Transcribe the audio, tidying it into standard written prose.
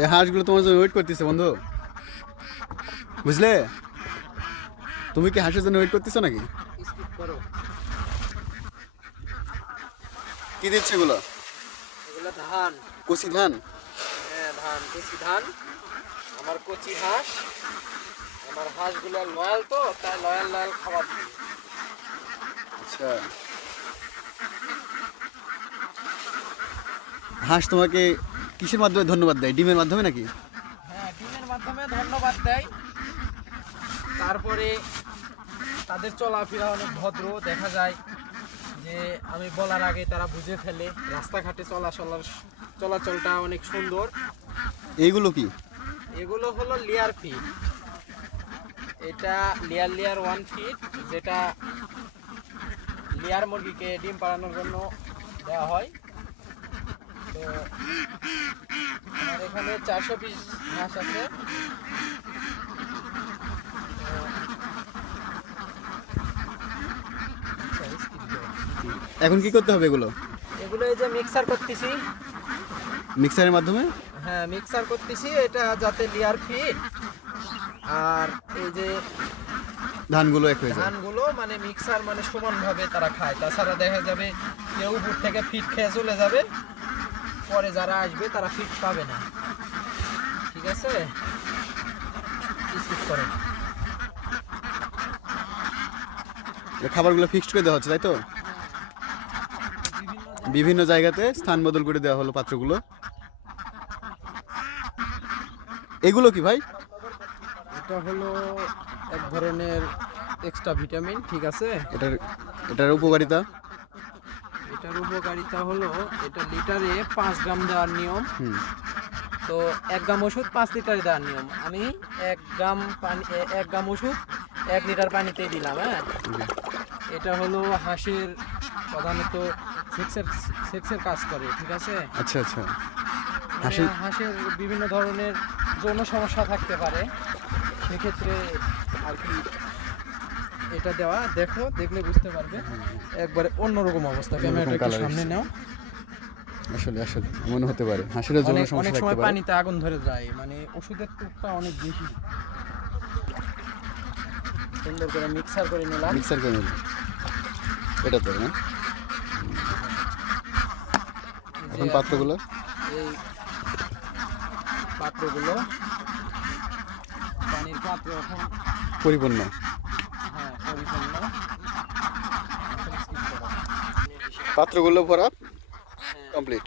এই হাঁসগুলো তোমার জন্য ওয়েট করতেছে বন্ধু, বুঝলে? তুমি কি হাঁসের জন্য ওয়েট করতেছো নাকি? কি দিচ্ছে এগুলো? এগুলো ধান, কচি ধান? হ্যাঁ ধান, কচি ধান। আমার কচি হাঁস, আমার হাঁসগুলো লয়াল তো, তাই লয়াল লয়াল খাবার দিই। আচ্ছা, হাঁস তোমাকে কিসের মাধ্যমে ধন্যবাদ দেয়? ডিমের মাধ্যমে নাকি? হ্যাঁ, ডিমের মাধ্যমে ধন্যবাদ দেয়। তারপরে তাদের চলাফেরা অনেক ভদ্র, দেখা যায় যে আমি বলার আগে তারা বুঝে ফেলে। রাস্তাঘাটে চলাচলটা অনেক সুন্দর। এইগুলো কি? এগুলো হলো লেয়ার ফিড। এটা লেয়ার 1 ফিড, যেটা লেয়ার মুরগিকে ডিম পাড়ানোর জন্য দেওয়া হয়। তো আমার এখানে 400 পিস হাঁস আছে। এখন কি করতে হবে এগুলো? এগুলো এই যে মিক্সার করতেছি। মিক্সারের মাধ্যমে? হ্যাঁ, মিক্সার করতেছি, এটা যাতে লেয়ার ফিড আর এই যে ধানগুলো এক হয়ে যায়। ধানগুলো মানে মিক্সার মানে সমানভাবে তারা খায়। তাছাড়া দেখা যাবে কেউ উপর থেকে ফিট খেয়ে চলে যাবে, পরে যারা আসবে তারা ফিট পাবে না। ঠিক আছে, স্কিপ করে। এই খাবারগুলো ফিক্সড করে দেওয়া হচ্ছে, তাই তো? বিভিন্ন জায়গাতে স্থান বদল করে দেওয়া হলো পাত্রগুলো। এগুলো কি ভাই? এটা হলো এক ধরনের এক্সট্রা ভিটামিন। ঠিক আছে, এটার এটার উপকারিতা? এটার উপকারিতা হলো এটা লিটারে 5 গ্রাম দেওয়ার নিয়ম। তো 1 গ্রাম ওষুধ 5 লিটারে দেওয়ার নিয়ম। আমি 1 গ্রাম পানি 1 গ্রাম ওষুধ 1 লিটার পানিতে দিলাম। হ্যাঁ, এটা হলো হাঁসের প্রধানত সেক্সের কাজ করে। ঠিক আছে, আচ্ছা আচ্ছা। হাঁসের বিভিন্ন ধরনের যৌন সমস্যা থাকতে পারে, সেক্ষেত্রে আর কি এটা দেওয়া। দেখো, দেখলে বুঝতে পারবে একবারে অন্যরকম অবস্থা। ক্যামেরাটা সামনে নাও। আসলে আসলে মনে হতে পারে হাঁসের জন্য অনেক সমস্যা সময় থাকতে পারে। পানিতে আগুন ধরে যায়, মানে ওষুধের টুকটা অনেক বেশি। সুন্দর করে মিক্সার করে নিলাম। মিক্সার করে নিলাম এটা তো না। এখন পাত্রগুলো, এই পাত্রগুলো, পানির পাত্র এখন পরিপূর্ণ। হ্যাঁ পরিপূর্ণ। পাত্রগুলো ভরা কমপ্লিট।